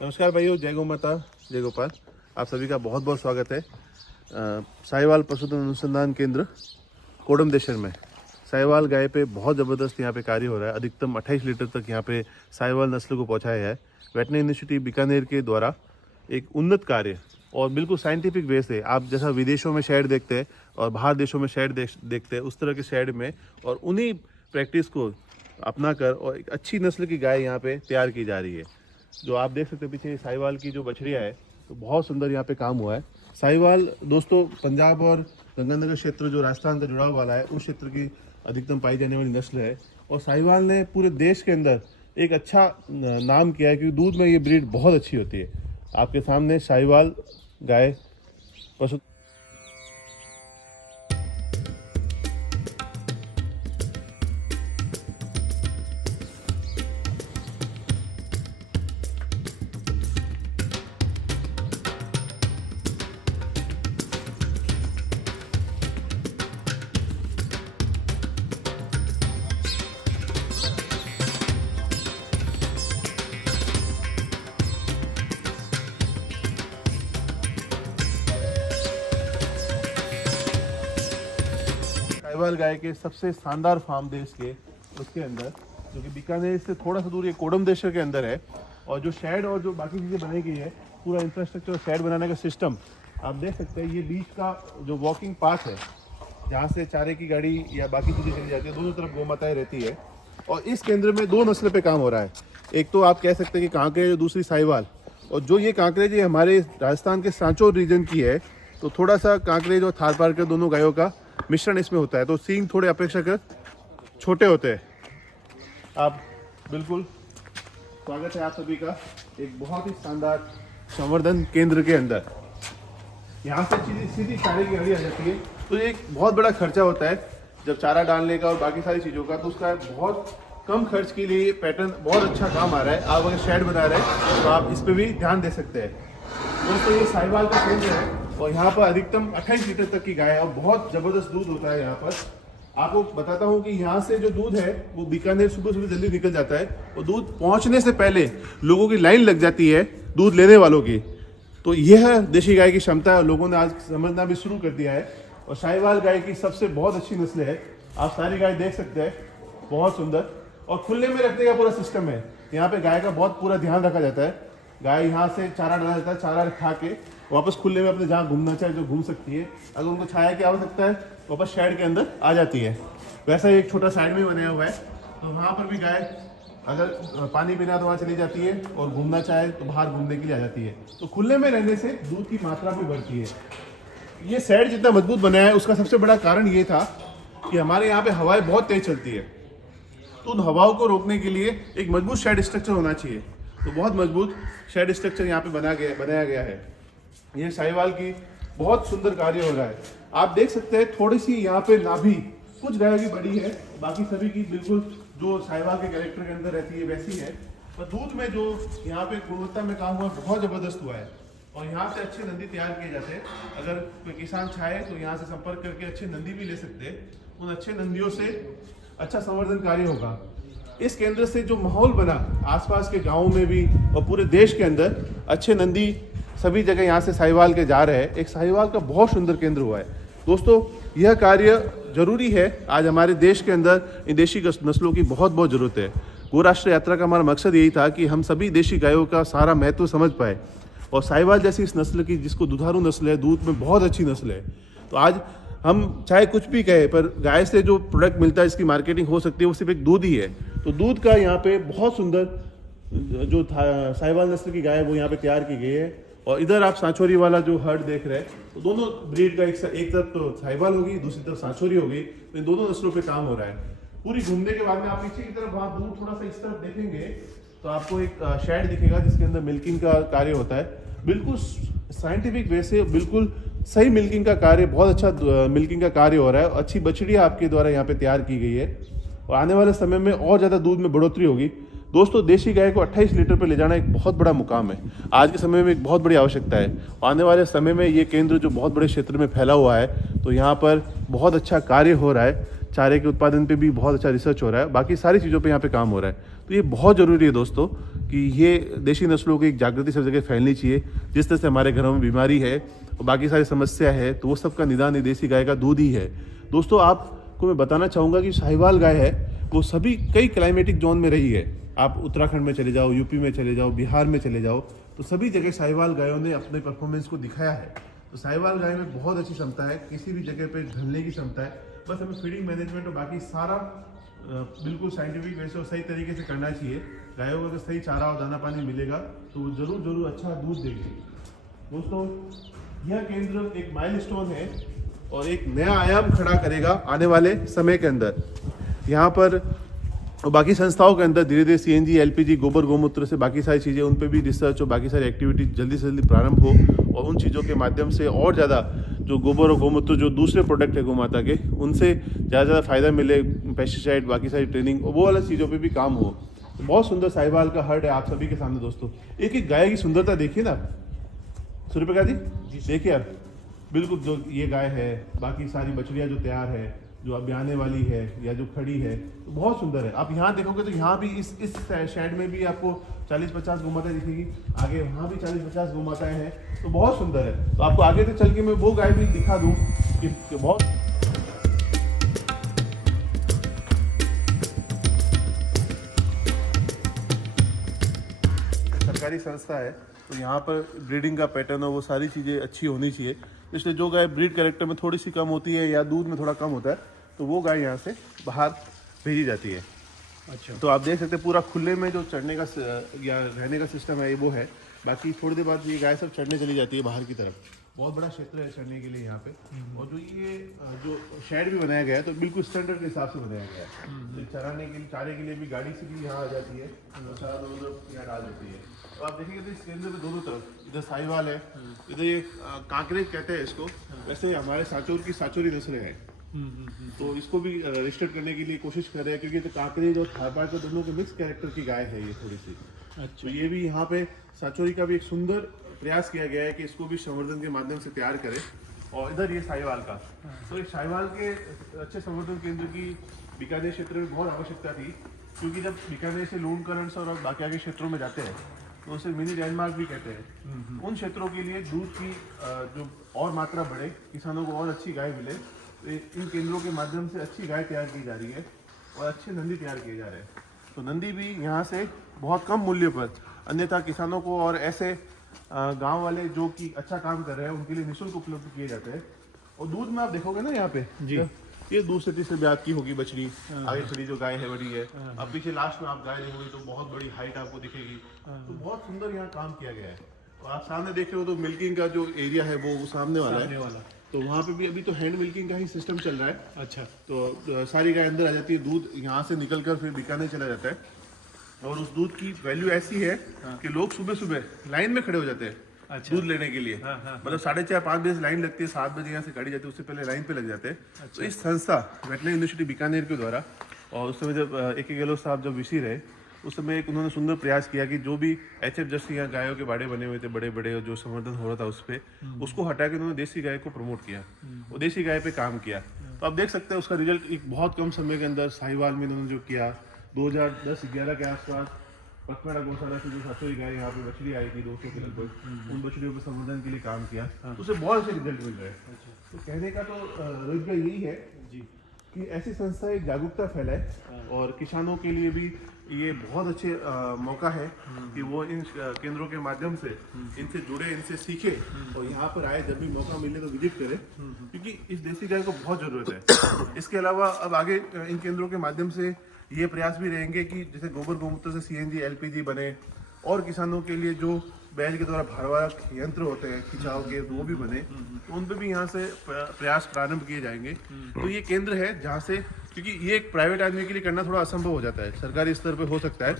नमस्कार भाइयों, जय गौ माता, जय गोपाल। आप सभी का बहुत बहुत स्वागत है साहिवाल पशुधन अनुसंधान केंद्र कोडमदेशर में। साहिवाल गाय पे बहुत ज़बरदस्त यहाँ पे कार्य हो रहा है। अधिकतम 28 लीटर तक यहाँ पे साहिवाल नस्ल को पहुँचाया है वेटनरी यूनिवर्सिटी बीकानेर के द्वारा। एक उन्नत कार्य और बिल्कुल साइंटिफिक वे से, आप जैसा विदेशों में शेड देखते हैं और बाहर देशों में शेड देखते हैं, उस तरह के शेड में और उन्हीं प्रैक्टिस को अपना कर और एक अच्छी नस्ल की गाय यहाँ पे तैयार की जा रही है। जो आप देख सकते हैं पीछे साहिवाल की जो बछड़िया है, तो बहुत सुंदर यहाँ पे काम हुआ है। साहिवाल दोस्तों पंजाब और गंगानगर क्षेत्र जो राजस्थान का जुड़ाव वाला है, उस क्षेत्र की अधिकतम पाई जाने वाली नस्ल है। और साहिवाल ने पूरे देश के अंदर एक अच्छा नाम किया है क्योंकि दूध में ये ब्रीड बहुत अच्छी होती है। आपके सामने साहिवाल गाय पशु साहिवाल गाय के सबसे शानदार फार्म देश के उसके अंदर, जो कि बीकानेर से थोड़ा सा दूर ये कोडमदेशर के अंदर है। और जो शेड और जो बाकी चीज़ें बनाई गई है, पूरा इंफ्रास्ट्रक्चर शेड बनाने का सिस्टम आप देख सकते हैं। ये बीच का जो वॉकिंग पाथ है, जहाँ से चारे की गाड़ी या बाकी चीज़ें चली जाती है, दोनों तरफ गौ माताएं रहती है। और इस केंद्र में दो नस्ल पे काम हो रहा है। एक तो आप कह सकते हैं कि कांकरेज, दूसरी साहिवाल। और जो ये कांकरेज ये हमारे राजस्थान के सांचौर रीजन की है, तो थोड़ा सा कांकरेज और थारपारकर दोनों गायों का मिश्रण इसमें होता है, तो सींग थोड़े अपेक्षाकृत छोटे होते हैं। आप बिल्कुल स्वागत है आप सभी का एक बहुत ही शानदार संवर्धन केंद्र के अंदर। यहाँ से सीधी चारे की गाड़ी आ जाती है, तो ये एक बहुत बड़ा खर्चा होता है जब चारा डालने का और बाकी सारी चीज़ों का। तो उसका बहुत कम खर्च के लिए पैटर्न बहुत अच्छा काम आ रहा है। आप अगर शेड बना रहे हैं तो आप इस पर भी ध्यान दे सकते हैं। दोस्तों ये साहिवाल का केंद्र है और यहाँ पर अधिकतम 28 लीटर तक की गाय है और बहुत ज़बरदस्त दूध होता है यहाँ पर। आपको बताता हूँ कि यहाँ से जो दूध है वो बीकानेर सुबह सुबह जल्दी निकल जाता है और दूध पहुँचने से पहले लोगों की लाइन लग जाती है दूध लेने वालों की। तो यह देशी गाय की क्षमता है, लोगों ने आज समझना भी शुरू कर दिया है। और साहिवाल गाय की सबसे बहुत अच्छी नस्ल है। आप सारी गाय देख सकते हैं, बहुत सुंदर और खुले में रखने का पूरा सिस्टम है। यहाँ पे गाय का बहुत पूरा ध्यान रखा जाता है। गाय यहाँ से चारा डाला जाता है, चारा खा के वापस खुले में अपने जहाँ घूमना चाहे जो घूम सकती है। अगर उनको छाया की आवश्यकता है वापस शेड के अंदर आ जाती है। वैसा ही एक छोटा साइड में बनाया हुआ है, तो वहाँ पर भी गाय अगर पानी पीना तो वहाँ चली जाती है और घूमना चाहे तो बाहर घूमने के लिए आ जाती है। तो खुले में रहने से दूध की मात्रा भी बढ़ती है। ये शेड जितना मजबूत बनाया है उसका सबसे बड़ा कारण ये था कि हमारे यहाँ पे हवाएं बहुत तेज चलती है, तो उन हवाओं को रोकने के लिए एक मजबूत शेड स्ट्रक्चर होना चाहिए। तो बहुत मजबूत शेड स्ट्रक्चर यहाँ पे बनाया गया है। ये साहिवाल की बहुत सुंदर कार्य हो रहा है। आप देख सकते हैं थोड़ी सी यहाँ पे नाभि कुछ गायों की बड़ी है, बाकी सभी की बिल्कुल जो साहिवाल के कैरेक्टर के अंदर रहती है वैसी है। पर दूध में जो यहाँ पे गुणवत्ता में काम हुआ बहुत ज़बरदस्त हुआ है और यहाँ से अच्छे नंदी तैयार किए जाते हैं। अगर कोई किसान चाहे तो यहाँ से संपर्क करके अच्छे नंदी भी ले सकते हैं। उन अच्छे नंदियों से अच्छा संवर्धन कार्य होगा। इस केंद्र से जो माहौल बना आसपास के गाँव में भी और पूरे देश के अंदर, अच्छे नंदी सभी जगह यहाँ से साहिवाल के जा रहे हैं। एक साहिवाल का बहुत सुंदर केंद्र हुआ है। दोस्तों यह कार्य जरूरी है। आज हमारे देश के अंदर इन देशी नस्लों की बहुत बहुत ज़रूरत है। गौराष्ट्र यात्रा का हमारा मकसद यही था कि हम सभी देशी गायों का सारा महत्व समझ पाए। और साहिवाल जैसी इस नस्ल की, जिसको दुधारू नस्ल है, दूध में बहुत अच्छी नस्ल है, तो आज हम चाहे कुछ भी कहें पर गाय से जो प्रोडक्ट मिलता है, इसकी मार्केटिंग हो सकती है, वो सिर्फ एक दूध ही है। तो दूध का यहाँ पे बहुत सुंदर जो साहिवाल नस्ल की गाय है वो यहाँ पे तैयार की गई है। और इधर आप सांचोरी वाला जो हर्ड देख रहे हैं, तो दोनों ब्रीड का एक तरफ तो साहिवाल होगी, दूसरी तरफ सांचोरी होगी। तो इन दोनों नस्लों पे काम हो रहा है। पूरी घूमने के बाद में आप पीछे की तरफ वहाँ दूर थोड़ा सा इस तरफ देखेंगे तो आपको एक शेड दिखेगा जिसके अंदर मिल्किंग का कार्य होता है। बिल्कुल साइंटिफिक वे से बिल्कुल सही मिल्किंग का कार्य, बहुत अच्छा मिल्किंग का कार्य हो रहा है। अच्छी बछड़ियाँ आपके द्वारा यहाँ पे तैयार की गई है और आने वाले समय में और ज़्यादा दूध में बढ़ोतरी होगी। दोस्तों देशी गाय को 28 लीटर पर ले जाना एक बहुत बड़ा मुकाम है। आज के समय में एक बहुत बड़ी आवश्यकता है। आने वाले समय में ये केंद्र जो बहुत बड़े क्षेत्र में फैला हुआ है, तो यहाँ पर बहुत अच्छा कार्य हो रहा है। चारे के उत्पादन पे भी बहुत अच्छा रिसर्च हो रहा है, बाकी सारी चीज़ों पे यहाँ पे काम हो रहा है। तो ये बहुत ज़रूरी है दोस्तों कि ये देशी नस्लों की एक जागृति सब जगह फैलनी चाहिए। जिस तरह से हमारे घरों में बीमारी है और बाकी सारी समस्या है, तो वो सब का निदान ये देसी गाय का दूध ही है। दोस्तों आपको मैं बताना चाहूँगा कि साहिवाल गाय है वो सभी कई क्लाइमेटिक जोन में रही है। आप उत्तराखंड में चले जाओ, यूपी में चले जाओ, बिहार में चले जाओ, तो सभी जगह साहिवाल गायों ने अपने परफॉर्मेंस को दिखाया है। तो साहिवाल गाय में बहुत अच्छी क्षमता है, किसी भी जगह पे ढलने की क्षमता है। बस हमें फीडिंग मैनेजमेंट और बाकी सारा बिल्कुल साइंटिफिक वे से और सही तरीके से करना चाहिए। गायों को अगर सही चारा और दाना पानी मिलेगा तो वो जरूर अच्छा दूध देगी। दोस्तों यह केंद्र एक माइलस्टोन है और एक नया आयाम खड़ा करेगा आने वाले समय के अंदर। यहाँ पर और बाकी संस्थाओं के अंदर धीरे धीरे सीएनजी, एलपीजी, गोबर गोमूत्र से बाकी सारी चीज़ें उन पर भी रिसर्च और बाकी सारी एक्टिविटी जल्दी से जल्दी प्रारंभ हो और उन चीज़ों के माध्यम से और ज़्यादा जो गोबर और गोमूत्र जो दूसरे प्रोडक्ट है गोमाता के, उनसे ज़्यादा फ़ायदा मिले, पेस्टिसाइड बाकी सारी ट्रेनिंग और वो वाली चीज़ों पर भी काम हो। तो बहुत सुंदर साहिवाल का हर्ड है आप सभी के सामने। दोस्तों एक एक गाय की सुंदरता देखिए ना सूर्यप्रकाश जी, देखिए आप बिल्कुल जो ये गाय है, बाकी सारी बछड़ियाँ जो तैयार है, जो अब आने वाली है या जो खड़ी है, तो बहुत सुंदर है। आप यहाँ देखोगे तो यहाँ भी इस शेड में भी आपको 40-50 गोमाताएं दिखेगी, आगे वहाँ भी 40-50 गोमाताएं हैं, तो बहुत सुंदर है। तो आपको आगे तक चल के मैं वो गाय भी दिखा दूँ कि बहुत सरकारी संस्था है, तो यहाँ पर ब्रीडिंग का पैटर्न और वो सारी चीज़ें अच्छी होनी चाहिए। इसलिए जो गाय ब्रीड कैरेक्टर में थोड़ी सी कम होती है या दूध में थोड़ा कम होता है, तो वो गाय यहाँ से बाहर भेजी जाती है। अच्छा, तो आप देख सकते हैं पूरा खुले में जो चढ़ने का या रहने का सिस्टम है वो है। बाकी थोड़ी देर बाद ये गाय सब चढ़ने चली जाती है बाहर की तरफ। बहुत बड़ा क्षेत्र है चढ़ने के लिए यहाँ पे। और जो ये जो शेड भी बनाया गया है तो बिल्कुल स्टैंडर्ड के हिसाब से बनाया गया है। तो चराने के लिए, चारे के लिए भी गाड़ी से भी यहाँ आ जाती है, चारा दोनों यहाँ डाल देती है। तो आप देखेंगे तो इस केंद्र में दोनों तरफ, इधर साहिवाल है, इधर ये कांकरेज कहते हैं इसको, वैसे हमारे सांचौर की सांचौरी नस्ल है। तो इसको भी रजिस्टर करने के लिए कोशिश कर रहे हैं, क्योंकि तो कांकरेज और थारपार का दोनों के मिक्स कैरेक्टर की गाय है ये थोड़ी सी। अच्छा, तो ये भी यहाँ पे सांचौरी का भी एक सुंदर प्रयास किया गया है कि इसको भी संवर्धन के माध्यम से तैयार करें। और इधर ये साहिवाल का, तो इस साहिवाल के अच्छे संवर्धन केंद्र की बीकानेर क्षेत्र में बहुत आवश्यकता थी, क्योंकि जब बीकानेर से लूणकरण और बाकी आगे क्षेत्रों में जाते हैं तो उसे मिनी डेनमार्क भी कहते हैं। उन क्षेत्रों के लिए दूध की जो और मात्रा बढ़े, किसानों को और अच्छी गाय मिले, तो इन केंद्रों के माध्यम से अच्छी गाय तैयार की जा रही है और अच्छे नंदी तैयार किए जा रहे हैं। तो नंदी भी यहाँ से बहुत कम मूल्य पर, अन्यथा किसानों को और ऐसे गांव वाले जो कि अच्छा काम कर रहे हैं उनके लिए निःशुल्क उपलब्ध किए जाते हैं। और दूध में आप देखोगे ना यहाँ पे जी, ये दूसरे तीसरे ब्याज की होगी बछड़ी, आगे खड़ी जो गाय है बड़ी है। अब पीछे लास्ट में आप गाय देखोगे तो बहुत बड़ी हाइट आपको दिखेगी। तो बहुत सुंदर यहाँ काम किया गया है। तो आप सामने देख रहे हो तो मिल्किंग का जो एरिया है वो सामने वाला है, तो वहाँ पे भी अभी तो हैंड मिल्किंग का ही सिस्टम चल रहा है। अच्छा, तो सारी गाय अंदर आ जाती है, दूध यहाँ से निकल कर फिर बीकानेर चला जाता है। और उस दूध की वैल्यू ऐसी है कि लोग सुबह सुबह लाइन में खड़े हो जाते हैं। अच्छा, दूध लेने के लिए। मतलब 4:30-5 बजे लाइन लगती है, 7 बजे यहाँ से गाड़ी जाती है, उससे पहले लाइन पे लग जाते हैं। अच्छा, तो इस संस्था वेटनरी यूनिवर्सिटी बीकानेर के द्वारा, और उस समय जब AK गहलोत साहब जब वीसी रहे, उस समय एक उन्होंने सुंदर प्रयास किया कि जो भी HF जर्सी यहाँ गायों के बाड़े बने हुए थे बड़े बड़े, जो संवर्धन हो रहा था उस पर, उसको हटा के उन्होंने देसी गाय को प्रमोट किया, वो देसी गाय पे काम किया। तो आप देख सकते हैं उसका रिजल्ट एक बहुत कम समय के अंदर साहिवाल में उन्होंने जो किया। 2010-11 के आसपास पचमढ़ा गौशाला से जो सांचौरी गाय यहाँ पे बछड़ी आई थी 200 के लगभग, उन बछड़ियों के संवर्धन के लिए काम किया, तो उसे बहुत अच्छे रिजल्ट मिल रहे हैं। तो कहने का तो रोहित भाई यही है जी कि ऐसी संस्था एक जागरूकता फैलाए और किसानों के लिए भी ये बहुत अच्छे मौका है कि वो इन केंद्रों के माध्यम से इनसे जुड़े, इनसे सीखे और यहाँ पर आए, जब भी मौका मिले तो विजिट करें, क्योंकि इस देसी गाय को बहुत ज़रूरत है। इसके अलावा अब आगे इन केंद्रों के माध्यम से ये प्रयास भी रहेंगे कि जैसे गोबर गोमूत्र से CNG LPG बने, और किसानों के लिए जो बैल के द्वारा भारवाहक यंत्र होते हैं खिंचाव के, वो भी बने, तो उन पर भी यहाँ से प्रयास प्रारंभ किए जाएंगे। तो ये केंद्र है जहाँ से, क्योंकि ये एक प्राइवेट आदमी के लिए करना थोड़ा असंभव हो जाता है, सरकारी स्तर पर हो सकता है।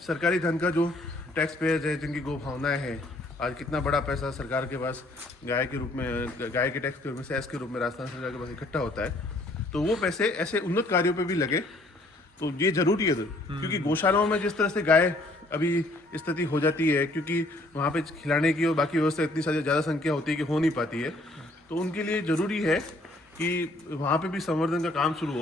सरकारी धन का जो टैक्स पेयर है, जिनकी गोभावनाएं हैं, आज कितना बड़ा पैसा सरकार के पास गाय के रूप में, गाय के टैक्स के रूप में, सेस के रूप में राजस्थान सरकार के पास इकट्ठा होता है, तो वो पैसे ऐसे उन्नत कार्यों पे भी लगे, तो ये जरूरी है। क्योंकि गौशालाओं में जिस तरह से गाय अभी स्थिति हो जाती है, क्योंकि वहाँ पे खिलाने की और बाकी व्यवस्था इतनी सारी ज़्यादा संख्या होती है कि हो नहीं पाती है, तो उनके लिए ज़रूरी है कि वहाँ पे भी संवर्धन का काम शुरू हो।